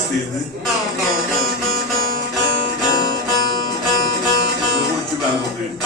istəyirdi. Bu ki, mən oxuyum.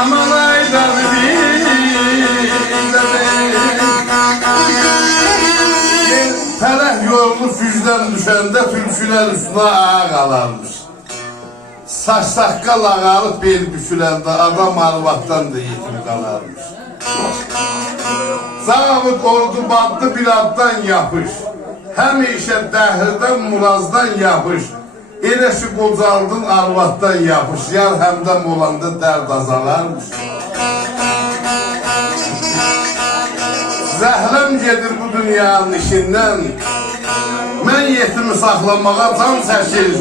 Aman aydan Fərəh yolunu fücdən düşəndə tülkülər üstünə ağa qalarmış. Saç saqqal ağarıb bel büküləndə adam arvaqdan da yetim qalarmış. Zabıt ordu batdı bir addan yapış. Həmişə dəhrdən murazdan yapış. Elə şu qocaldın arvaqdan yapış. Yar həmdəm olanda dərd azalarmış. Zəhləm gedir bu dünyanın işindən. Mən yetimi saxlamağa can çəkir.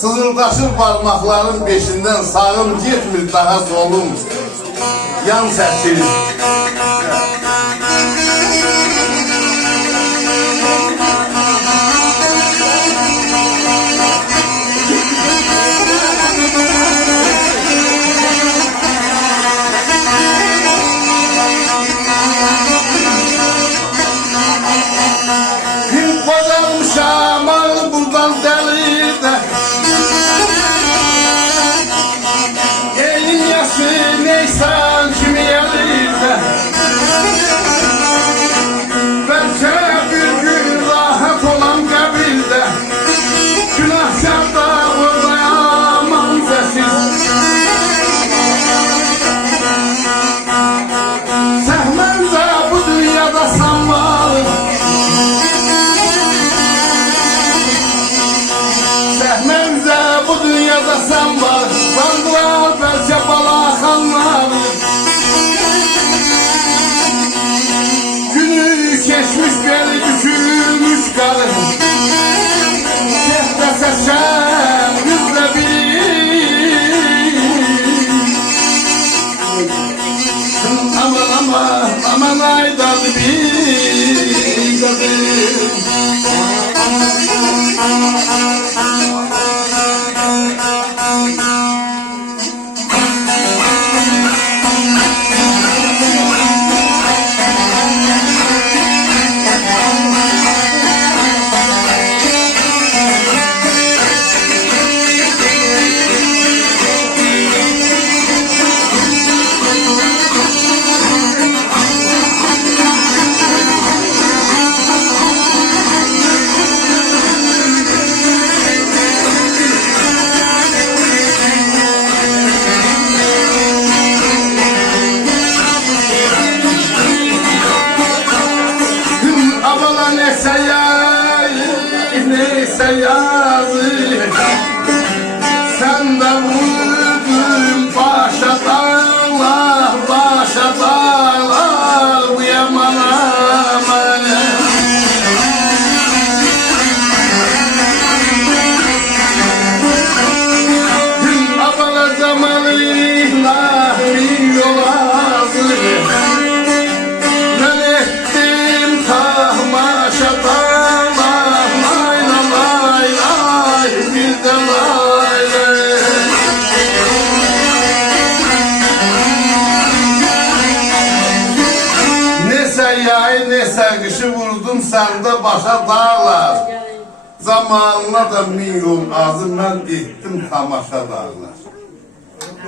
Sızıldaşır parmaqların beşindən. Sağım getmir daha solum yan çəkir. Neysan kimi elinde aydan bir kadın. Abala neyse yazı sen de vurdun başa dağlar bu yaman aman. Abala zamanıyla bir yol azı ben ettim tahmaşa dağlar lay lay lay bir de lay lay. Nese yay nese kışı vurdum sende başa dağlar. Zamanına da milyon azı ben ettim tamaşa dağlar.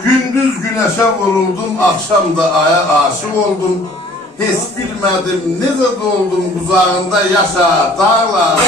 Gündüz güneşe vuruldum, akşam da aya aşık oldum. Hiç bilmedim nece doldum buzağında yaşa dağlar.